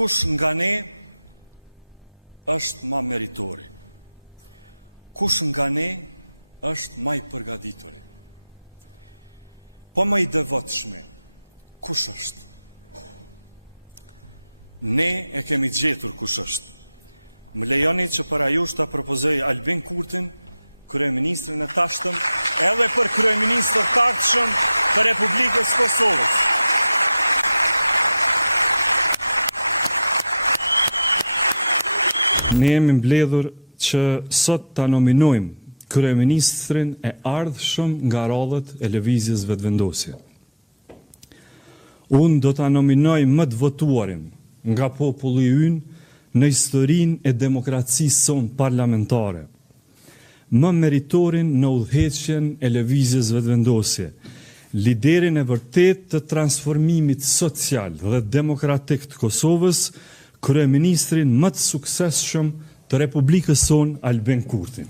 kush nga ne është ma meritori? Kush nga ne është ma i përgatituri? Po ma i devotshme, kush është? Ne e kemi gjetur kush është. Më lejoni që para jush ta propozoj Albin Kurtin, kryeministrin e tashtëm, edhe për kryeministër të ardhshëm të Republikës Kosovës. Ne jemi mbledhur që sot ta nominojmë kryeministrin e ardhshëm nga radhët e lëvizjes vetëvendosje. Unë do ta nominoj më të votuarin nga populli ynë në historinë e demokracisë sonë parlamentare, më meritorin në udhëheqjen e lëvizjes vetëvendosje, liderin e vërtet të transformimit social dhe demokratik të Kosovës, kryeministrin më të suksesshëm të Republikës sonë Albin Kurtin.